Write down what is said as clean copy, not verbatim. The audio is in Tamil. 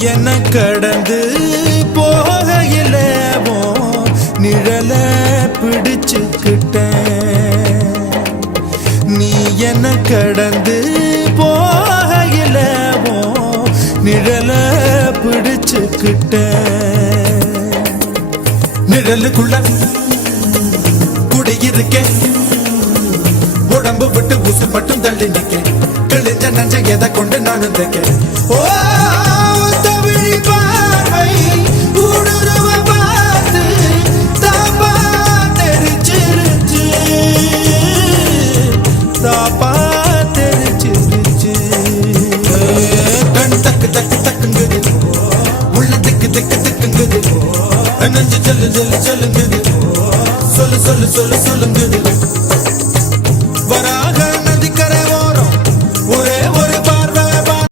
என்ன கடந்து போகையில நிழல பிடிச்சுக்கிட்டேன். நீ என்ன கடந்து போகையில நிழல பிடிச்சுக்கிட்டேன். நிழலுக்குள்ள குடியிருக்கேன், உடம்பு விட்டு உசு மட்டும் தள்ளி நிக்க, கிழிஞ்ச நஞ்ச எதை கொண்டு நானும் தைக்க. ஓ